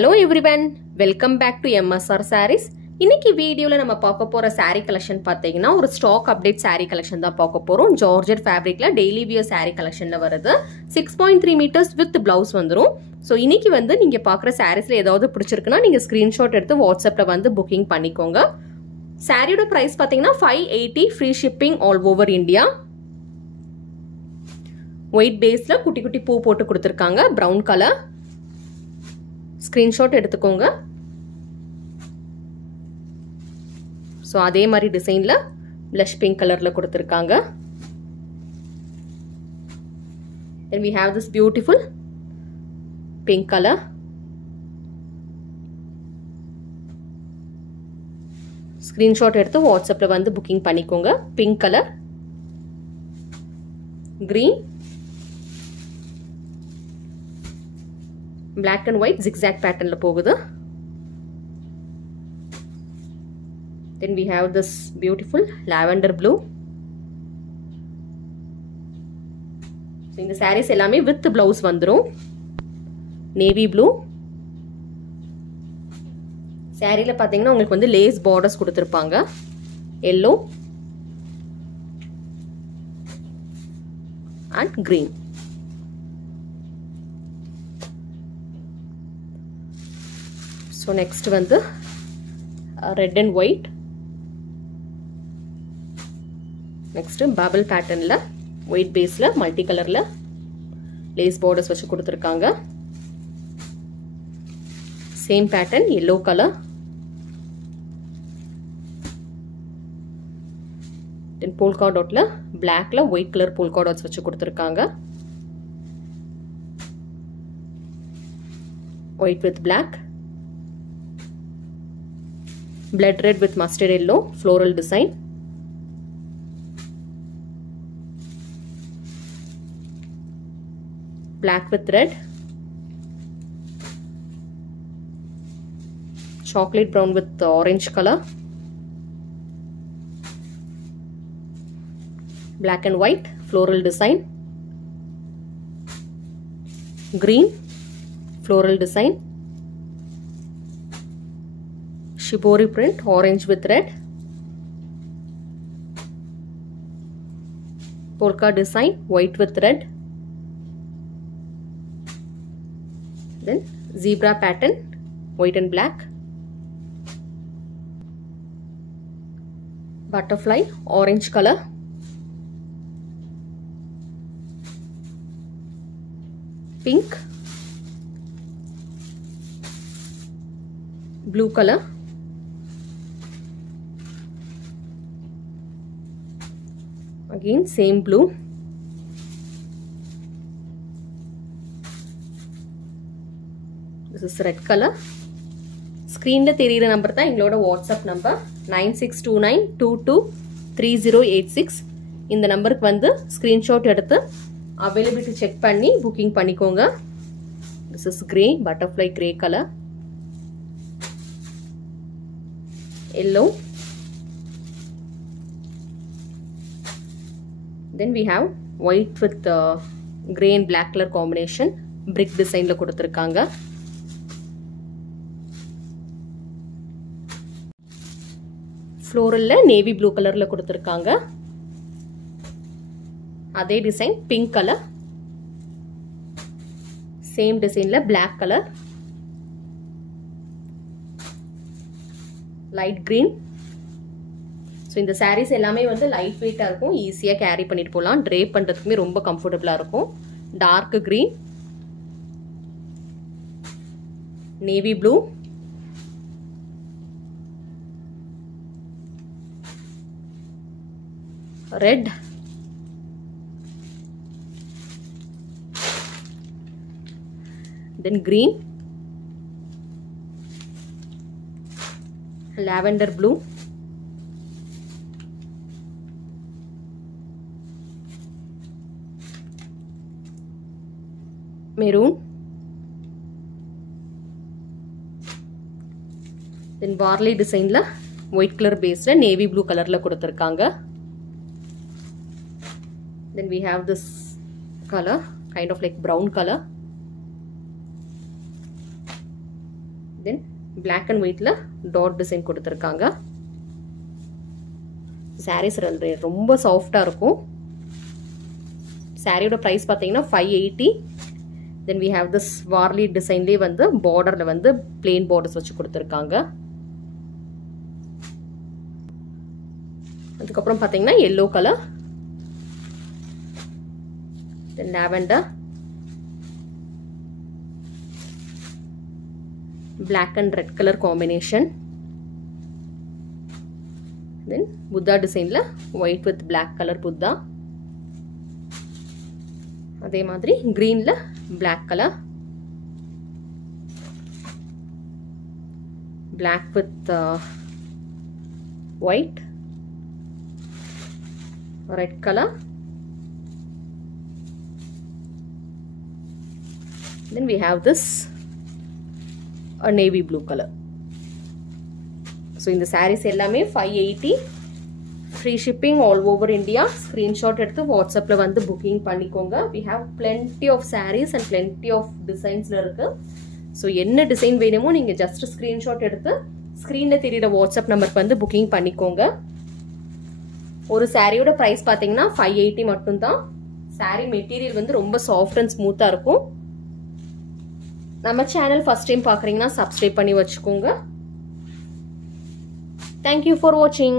Hello everyone, welcome back to MSR Sarees. இன்னைக்கு வீடியோல நம்ம பார்க்க போற saree collection பாத்தீங்கன்னா ஒரு ஸ்டாக் அப்டேட் saree collection தான் பார்க்க போறோம். ஜார்ஜெட் ஃபேப்ரிக்ல டெய்லி வியர் saree collectionல வருது. 6.3 meters with blouse வந்துரும். சோ இன்னைக்கு வந்து நீங்க பார்க்குற sareesல ஏதாவது பிடிச்சிருக்குனா நீங்க ஸ்கிரீன்ஷாட் எடுத்து வாட்ஸ்அப்ல வந்து புக்கிங் பண்ணிக்கோங்க. சாரியோட பிரைஸ் பாத்தீங்கன்னா 580 free shipping all over India. White பேஸ்ல குட்டி குட்டி பூ போட்டு கொடுத்திருக்காங்க. Brown colour. ஸ்கிரீன்ஷாட் எடுத்துக்கோங்க. சோ அதே மாதிரி டிசைன்ல blush pink கலர்ல கொடுத்திருக்காங்க. Then we have this beautiful pink color. Screenshot எடுத்து வாட்ஸ்அப்ல வந்து புக்கிங் பண்ணிக்கோங்க. Pink colour, green, black and white zigzag patternல போகுது. Then we have this beautiful lavender blue. So இந்த sarees எல்லாமே with blouse வந்துரும். navy blue. சாரில பாத்தீங்கன்னா உங்களுக்கு வந்து லேஸ் borders கொடுத்திருப்பாங்க. yellow and green. So next வந்து red and white. Next bubble patternல white baseல multi colorல lace borders வச்சு கொடுத்திருக்காங்க. Same pattern yellow color. Then polka dotல blackல white color polka dots வச்சு கொடுத்திருக்காங்க. White with black. Blood red with mustard yellow floral design. Black with red. Chocolate brown with orange color. Black and white floral design. Green floral design. Shibori print orange with red. Polka design white with red. Then zebra pattern white and black. Butterfly orange color. Pink. Blue color. Again same blue. This is red color. Screen la theriyra number tha engaloda WhatsApp number 9629223086. இந்த நம்பருக்கு வந்து screenshot எடுத்து availability check பண்ணி booking பண்ணிக்கோங்க. This is grey, butterfly grey color. Yellow. Then we have white with grey and black color combination. Brick design la கொடுத்திருக்காங்க. Floral navy blue color la கொடுத்திருக்காங்க. அதே design pink color. Same design la black color. Light green. So இந்த sarees எல்லாமே வந்து light வெயிட்டா இருக்கும். ஈஸியா carry பண்ணிட்டு போலாம். drape பண்றதுக்குமே ரொம்ப கம்ஃபர்ட்டபிளா இருக்கும். Dark green. Navy blue. Red. Then green. Lavender blue. Maroon. Then barley design la white color base la navy blue color la கொடுத்திருக்காங்க. Then we have this color kind of like brown color. Then black and whiteல dot design கொடுத்திருக்காங்க. sarees ரொம்ப சாஃப்ட்டா இருக்கும். சாரியோட price பாத்தீங்கன்னா 580. then we have this varli designலயே வந்து borderல வந்து plain borders வச்சு கொடுத்திருக்காங்க. அதுக்கு அப்புறம் பாத்தீங்கன்னா yellow color, then lavender, black and red color combination, then Buddha design la white with black color Buddha, அதே மாதிரி green la black color, black with white, red color, then we have this a navy blue color. So in the sarees ellame 580, free shipping all over India. Screenshot எடுத்து WhatsApp ல வந்து booking பண்ணிக்கோங்க. We have plenty of sarees and plenty of designs ல இருக்கு. So என்ன design வேணுமோ நீங்க just screenshot எடுத்து ஸ்கிரீன்ல தெரியுற WhatsApp நம்பருக்கு வந்து booking பண்ணிக்கோங்க. ஒரு சாரியோட பிரைஸ் பாத்தீங்கன்னா 580 மட்டும் தான். சாரி மெட்டீரியல் வந்து ரொம்ப சாஃப்ட் அண்ட் ஸ்மூத்தா இருக்கும். நம்ம சேனல் ஃபர்ஸ்ட் டைம் பார்க்குறீங்கன்னா சப்ஸ்கிரைப் பண்ணி வச்சுக்கோங்க. Thank you for watching.